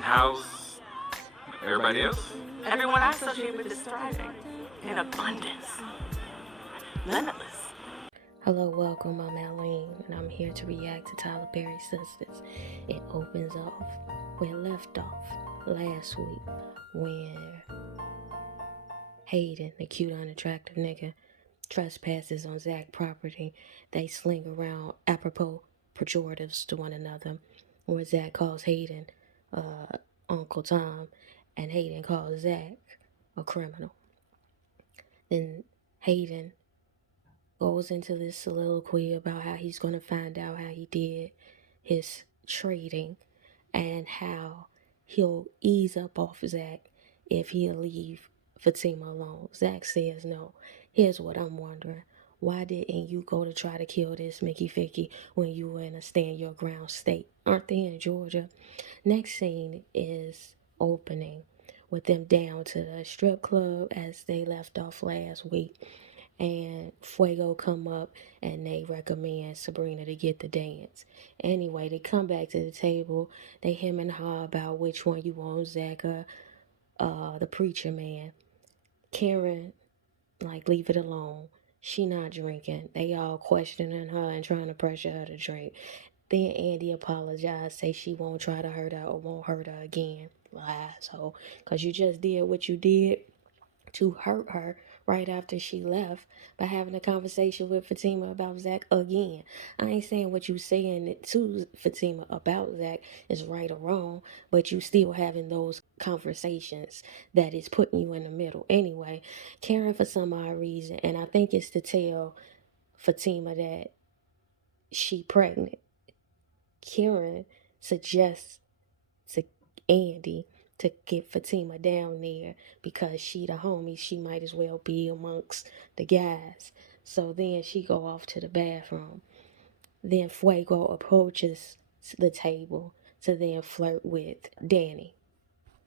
How's everybody else? Everyone I associate with is thriving in abundance, limitless. Hello, welcome. I'm Aline, and I'm here to react to Tyler Perry's Sistas. It opens off where it left off last week when Hayden, the cute, unattractive nigga, trespasses on Zach's property. They sling around apropos pejoratives to one another, where Zach calls Hayden Uncle Tom, and Hayden calls Zach a criminal. Then Hayden goes into this soliloquy about how he's going to find out how he did his trading and how he'll ease up off Zach if he'll leave Fatima alone. Zach says no. Here's what I'm wondering. Why didn't you go to try to kill this Mickey Ficky when you were in a stand your ground state? Aren't they in Georgia? Next scene is opening with them down to the strip club as they left off last week, and Fuego come up and they recommend Sabrina to get the dance. Anyway, they come back to the table. They him and her about which one you want, Zach or the preacher man. Karen, like, leave it alone. She not drinking. They all questioning her and trying to pressure her to drink. Then Andy apologized, say she won't try to hurt her or won't hurt her again. Asshole. Because you just did what you did to hurt her right after she left by having a conversation with Fatima about Zach again. I ain't saying what you saying to Fatima about Zach is right or wrong, but you still having those conversations that is putting you in the middle. Anyway, Karen, for some odd reason, and I think it's to tell Fatima that she pregnant, Karen suggests to Andy to get Fatima down there because she the homie. She might as well be amongst the guys. So then she go off to the bathroom. Then Fuego approaches the table to then flirt with Danny.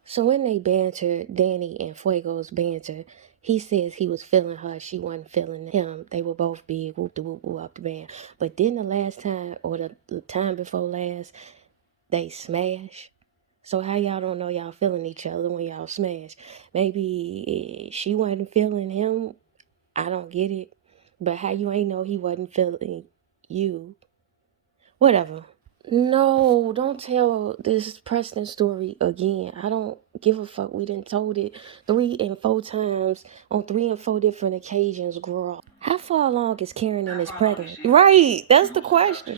So when they banter, Danny and Fuego's banter, he says he was feeling her, she wasn't feeling him. They were both big, whoop de whoop whoop up the band. But then the last time, or the time before last, they smash. So how y'all don't know y'all feeling each other when y'all smash? Maybe she wasn't feeling him. I don't get it. But how you ain't know he wasn't feeling you? Whatever. No, don't tell this Preston story again. I don't give a fuck. We done told it 3 and 4 times on 3 and 4 different occasions, girl. How far along is Karen and is pregnant? Right, that's the question.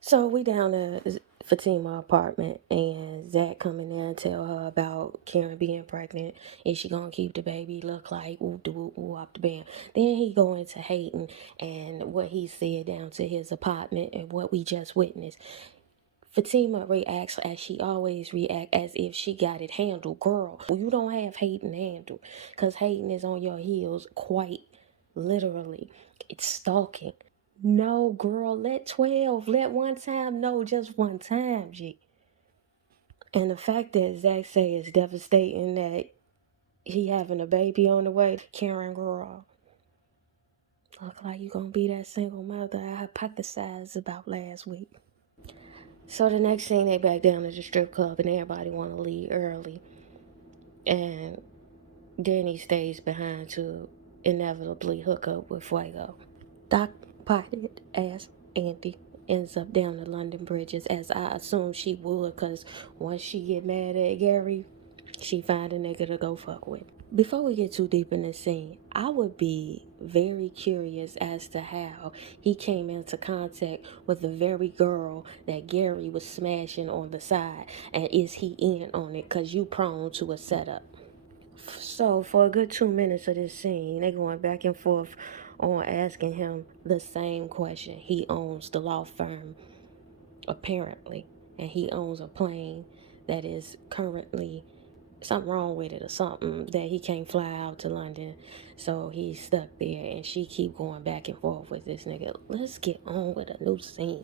So we down to Fatima apartment, and Zach coming in and tell her about Karen being pregnant. Is she gonna keep the baby? Look like whoop de whoop whoop up the band. Then he go into Hayden and what he said down to his apartment and what we just witnessed. Fatima reacts as she always react, as if she got it handled. Girl, you don't have Hayden handled, because Hayden is on your heels quite literally. It's stalking. No, girl, let 12. Let one time. No, just one time, G. And the fact that Zach say is devastating that he having a baby on the way. Karen, girl, look like you gonna be that single mother I hypothesized about last week. So the next thing, they back down to the strip club and everybody want to leave early. And Danny stays behind to inevitably hook up with Fuego. Doc potted ass Andy ends up down the London bridges, as I assume she would, because once she get mad at Gary, she find a nigga to go fuck with. Before we get too deep in the scene, I would be very curious as to how he came into contact with the very girl that Gary was smashing on the side, and is he in on it, because you prone to a setup. So for a good 2 minutes of this scene, they going back and forth on asking him the same question. He owns the law firm, apparently, and he owns a plane that is currently something wrong with it or something that he can't fly out to London, so he's stuck there. And she keep going back and forth with this nigga. Let's get on with a new scene.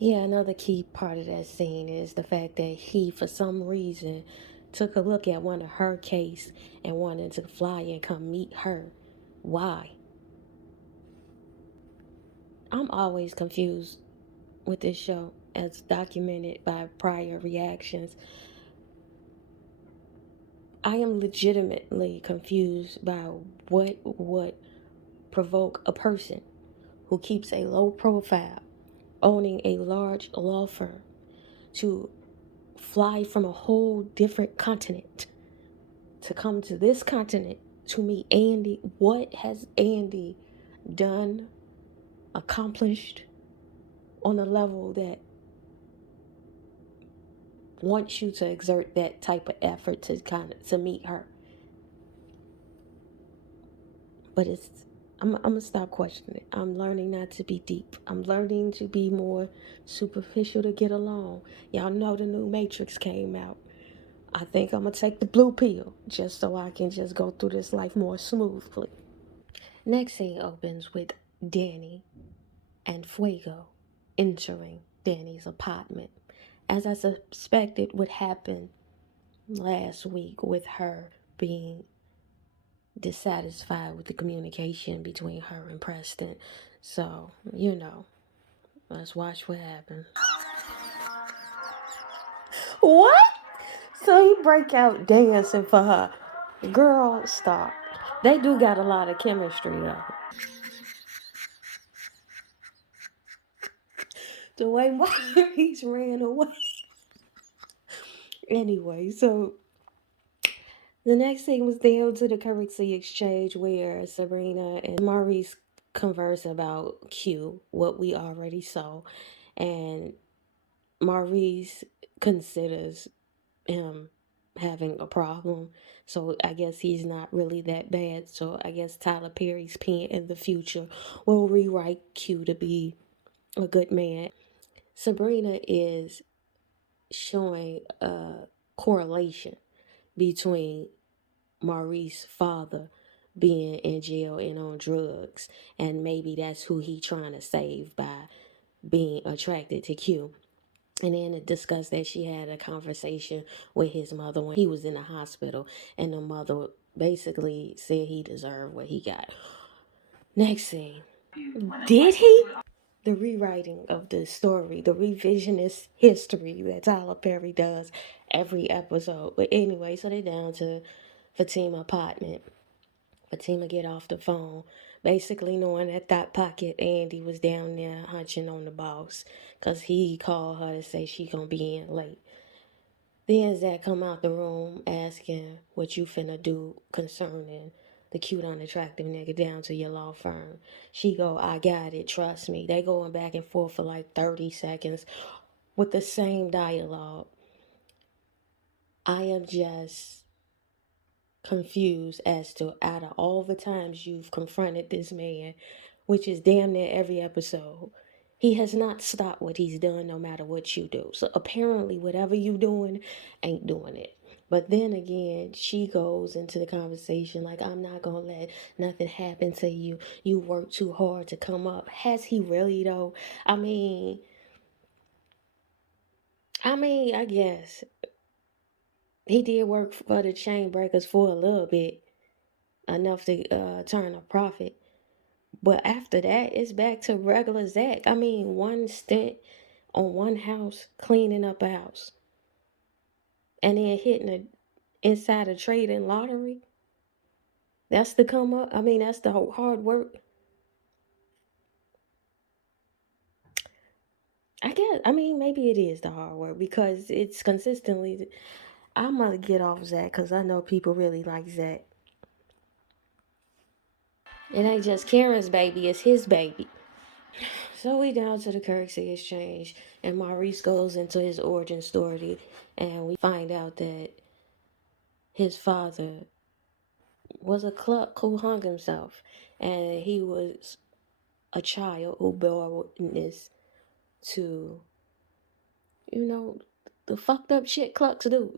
Yeah, another key part of that scene is the fact that he, for some reason, took a look at one of her case and wanted to fly and come meet her. Why? I'm always confused with this show. as documented by prior reactions, I am legitimately confused by what would provoke a person who keeps a low profile, owning a large law firm, to fly from a whole different continent to come to this continent to meet Andy. What has Andy done, accomplished on a level that wants you to exert that type of effort to meet her? But I'm gonna stop questioning it. I'm learning not to be deep. I'm learning to be more superficial to get along. Y'all know the new Matrix came out. I think I'm gonna take the blue pill just so I can just go through this life more smoothly. Next scene opens with Danny and Fuego entering Danny's apartment. As I suspected would happen last week with her being dissatisfied with the communication between her and Preston. So, let's watch what happens. What? So he break out dancing for her. Girl, stop. They do got a lot of chemistry though. The way he's ran away. Anyway, so the next thing was down to the currency exchange where Sabrina and Maurice converse about Q, what we already saw. And Maurice considers him having a problem. So I guess he's not really that bad. So I guess Tyler Perry's pen in the future will rewrite Q to be a good man. Sabrina is showing a correlation between Maurice's father being in jail and on drugs, and maybe that's who he trying to save by being attracted to Q. And then it discussed that she had a conversation with his mother when he was in the hospital, and the mother basically said he deserved what he got. Next scene. Did he? The rewriting of the story, the revisionist history that Tyler Perry does every episode. But anyway, so they down to Fatima apartment. Fatima get off the phone, basically knowing that Thought Pocket Andy was down there hunching on the boss, because he called her to say she gonna be in late. Then Zach come out the room asking what you finna do concerning the cute unattractive nigga down to your law firm. She go, I got it, trust me. They going back and forth for like 30 seconds with the same dialogue. I am just confused as to, out of all the times you've confronted this man, which is damn near every episode, he has not stopped what he's done no matter what you do. So apparently whatever you doing ain't doing it. But then again, she goes into the conversation like, I'm not gonna let nothing happen to you. You work too hard to come up. Has he really though? I mean, I guess he did work for the chain breakers for a little bit, enough to turn a profit. But after that, it's back to regular Zach. I mean, one stint on one house, cleaning up a house, and then hitting a inside a trading lottery. That's the come up. I mean, that's the hard work. I guess. I mean, maybe it is the hard work because it's consistently. I'm gonna get off Zach because I know people really like Zach. It ain't just Karen's baby; it's his baby. So we down to the currency exchange, and Maurice goes into his origin story, and we find out that his father was a cluck who hung himself, and he was a child who bore witness to, the fucked up shit clucks do,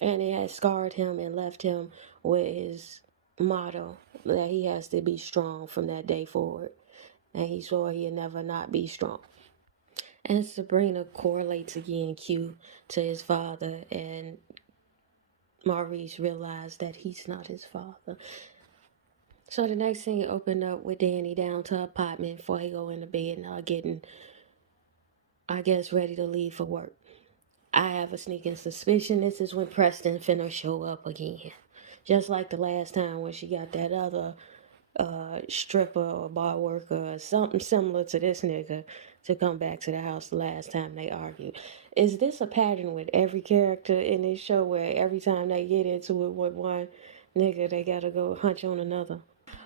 and it has scarred him and left him with his motto that he has to be strong from that day forward, and he swore he'd never not be strong. And Sabrina correlates again Q to his father, and Maurice realized that he's not his father. So the next scene opened up with Danny down to her apartment before he go into bed and her getting I guess, ready to leave for work. I have a sneaking suspicion this is when Preston finna show up again. Just like the last time when she got that other stripper or bar worker or something similar to this nigga to come back to the house the last time they argued. Is this a pattern with every character in this show where every time they get into it with one nigga, they gotta go hunch on another?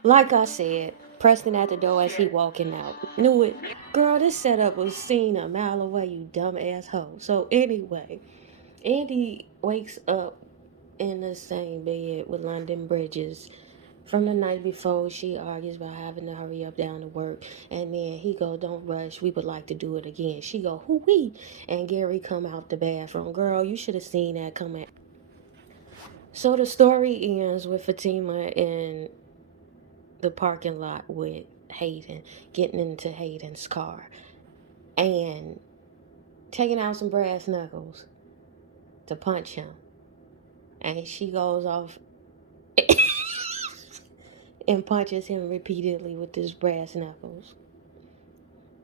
Like I said, Preston at the door as he walking out. Knew it. Girl, this setup was seen a mile away, you dumb asshole. So anyway, Andy wakes up in the same bed with London Bridges from the night before. She argues about having to hurry up down to work, and then he go, "Don't rush, we would like to do it again." She go, "Who we?" And Gary come out the bathroom. Girl, you should have seen that coming. So the story ends with Fatima in the parking lot with Hayden, getting into Hayden's car and taking out some brass knuckles to punch him. And she goes off and punches him repeatedly with his brass knuckles.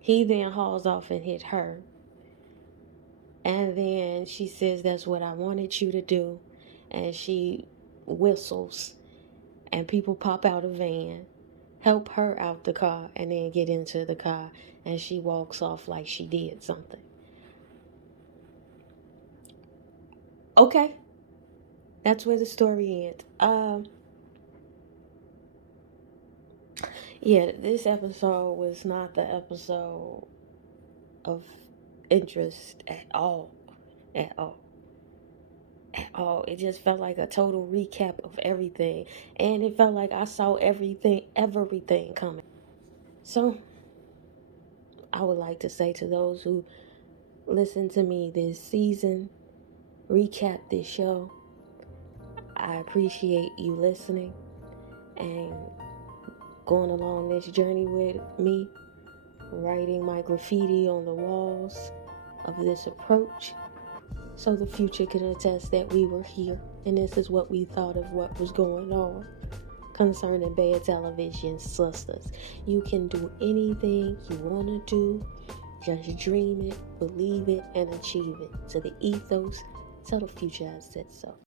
He then hauls off and hit her. And then she says, "That's what I wanted you to do." And she whistles, and people pop out a van, help her out the car, and then get into the car. And she walks off like she did something. Okay, that's where the story ends. Yeah, this episode was not the episode of interest at all. At all. At all. It just felt like a total recap of everything. And it felt like I saw everything coming. So, I would like to say to those who listen to me this season, recap this show, I appreciate you listening and going along this journey with me, writing my graffiti on the walls of this approach, so the future can attest that we were here and this is what we thought of what was going on concerning bad television. Sisters, you can do anything you want to do. Just dream it, believe it, and achieve it. To the ethos, tell the future I said so.